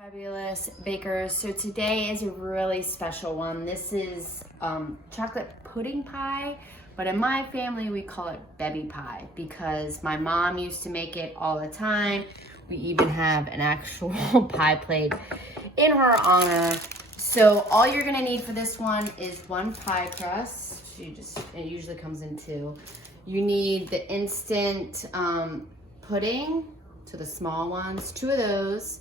Fabulous bakers. So today is a really special one. This is chocolate pudding pie, but in my family we call it Bebby pie because my mom used to make it all the time. We even have an actual pie plate in her honor. So all you're gonna need for this one is one pie crust. It usually comes in two. You need the instant pudding, so the small ones, two of those.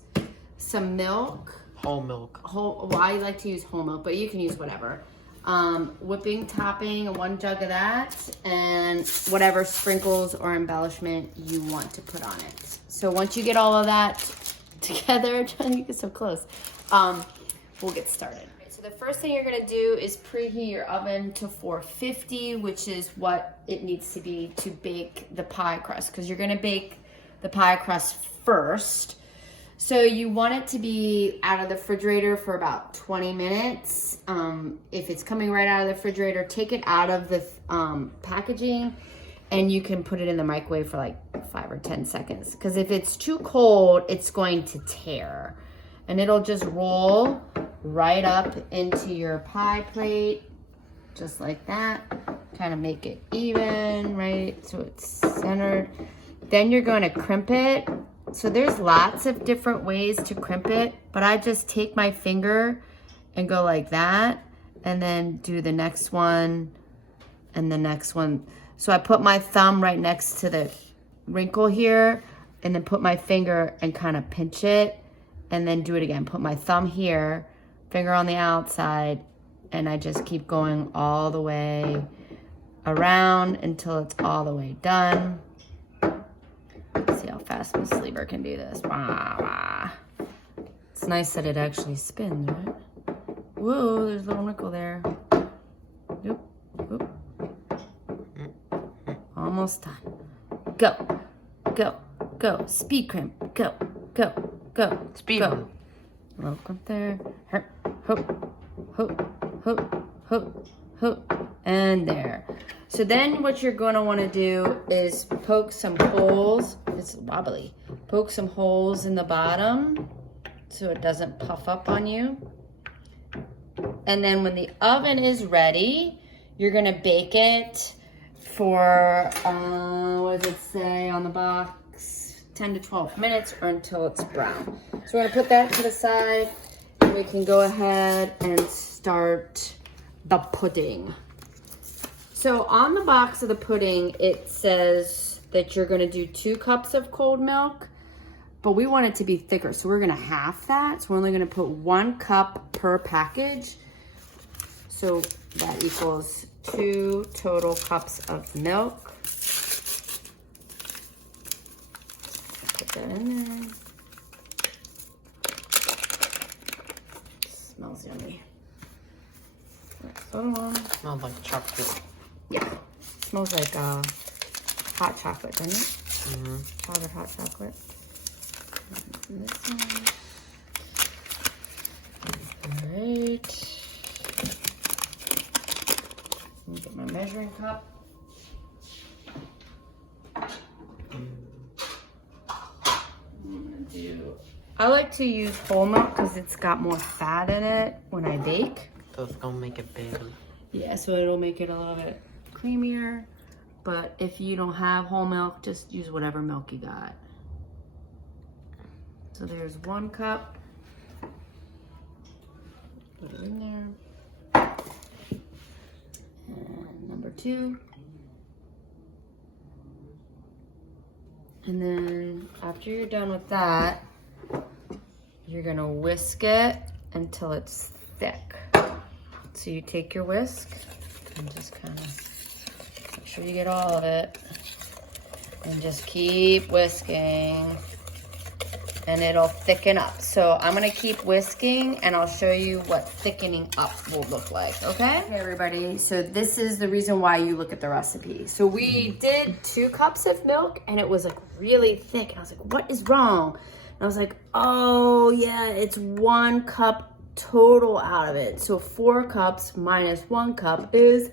Some milk. Whole milk. Well, I like to use whole milk, but you can use whatever. Whipping topping, one jug of that, and whatever sprinkles or embellishment you want to put on it. So once you get all of that together, trying to get so close, we'll get started. So the first thing you're gonna do is preheat your oven to 450, which is what it needs to be to bake the pie crust, because you're gonna bake the pie crust first. So you want it to be out of the refrigerator for about 20 minutes. If it's coming right out of the refrigerator, take it out of the packaging and you can put it in the microwave for like 5 or 10 seconds. Because if it's too cold, it's going to tear. And it'll just roll right up into your pie plate, just like that. Kind of make it even, right? So it's centered. Then you're going to crimp it. So there's lots of different ways to crimp it, but I just take my finger and go like that, and then do the next one and the next one. So I put my thumb right next to the wrinkle here, and then put my finger and kind of pinch it, and then do it again. Put my thumb here, finger on the outside, and I just keep going all the way around until it's all the way done. See how fast Miss Lieber can do this. It's nice that it actually spins, right? Whoa, there's a little wrinkle there. Oop, oop. Almost done. Go, go, go. Speed crimp. Go, go, go. Speed go. crimp. A little crimp there. Hoop, hoop, hoop, hoop, hoop, and there. So then what you're going to want to do is poke some holes. It's wobbly. Poke some holes in the bottom so it doesn't puff up on you. And then when the oven is ready, you're going to bake it for, what does it say on the box? 10 to 12 minutes or until it's brown. So we're going to put that to the side. And we can go ahead and start the pudding. So on the box of the pudding, it says that you're gonna do 2 cups of cold milk, but we want it to be thicker. So we're gonna half that. So we're only gonna put 1 cup per package. So that equals 2 total cups of milk. Put that in there. Smells yummy. Smells like chocolate. Yeah, smells like hot chocolate, doesn't it? Mm-hmm. Powdered hot chocolate. And this one. All right. Let me get my measuring cup. I like to use whole milk because it's got more fat in it when I bake. So it's gonna make it bigger. Yeah, so it'll make it a little bit creamier. But if you don't have whole milk, just use whatever milk you got. So there's 1 cup. Put it in there. And number 2. And then after you're done with that, you're gonna whisk it until it's thick. So you take your whisk and just kind of make sure you get all of it. And just keep whisking and it'll thicken up. So I'm gonna keep whisking and I'll show you what thickening up will look like, okay? Okay, everybody, so this is the reason why you look at the recipe. So we did 2 cups of milk and it was like really thick. And I was like, what is wrong? And I was like, oh yeah, it's 1 cup total out of it. So 4 cups minus 1 cup is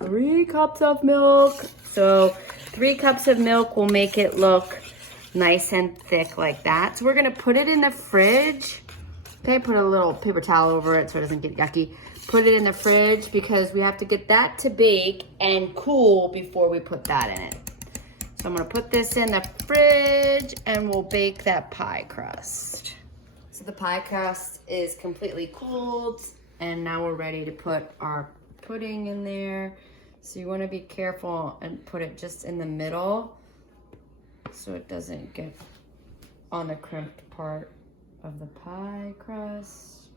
3 cups of milk. So 3 cups of milk will make it look nice and thick like that. So we're gonna put it in the fridge Okay, put a little paper towel over it so it doesn't get yucky. Put it in the fridge because we have to get that to bake and cool before we put that in it. So I'm gonna put this in the fridge and we'll bake that pie crust. So the pie crust is completely cooled and now we're ready to put our pudding in there. So you wanna be careful and put it just in the middle so it doesn't get on the crimped part of the pie crust.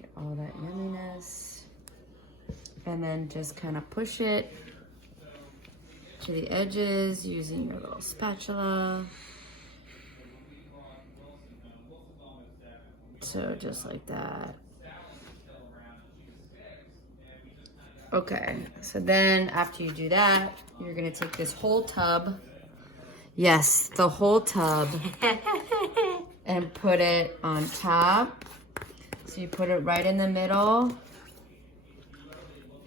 Get all that yumminess. And then just kind of push it to the edges using your little spatula. So just like that. Okay, so then after you do that, you're gonna take this whole tub. Yes, the whole tub. And put it on top. So you put it right in the middle.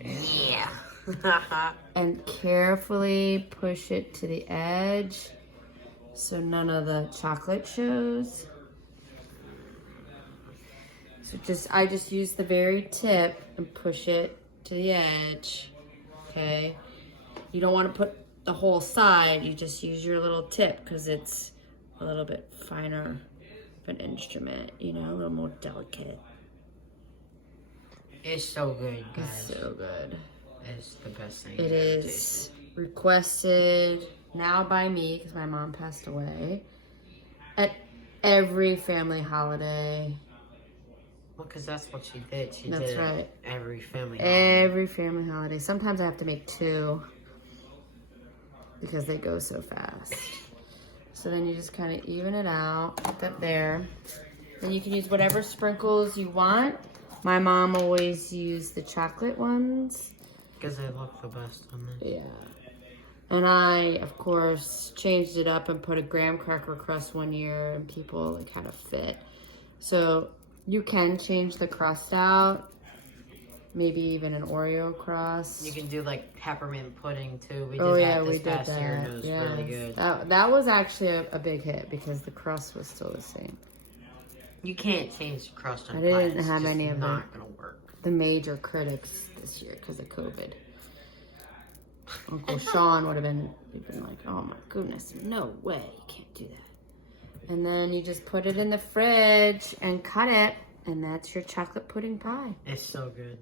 Yeah. And carefully push it to the edge so none of the chocolate shows. So I just use the very tip and push it to the edge. Okay. You don't want to put the whole side, you just use your little tip because it's a little bit finer of an instrument, you know, a little more delicate. It's so good, guys. It's so good. It's the best thing. It is requested now by me because my mom passed away at every family holiday. Well, because that's what she did. She That's did right. every family holiday. Every family holiday. Sometimes I have to make 2 because they go so fast. So then you just kind of even it out, put that there. Then you can use whatever sprinkles you want. My mom always used the chocolate ones. Because they look the best on this. Yeah. And I, of course, changed it up and put a graham cracker crust one year and people like kind of fit. So you can change the crust out. Maybe even an Oreo crust. You can do like peppermint pudding too. We did Oh yeah, that we this did past year and that. it was Yeah, really good. that was actually a big hit because the crust was still the same. You can't change the crust on I pie. didn't It's have just any of not gonna work. the major critics this year because of COVID. Uncle Sean would have been like, oh my goodness, no way, you can't do that. And then you just put it in the fridge and cut it, and that's your chocolate pudding pie. It's so good.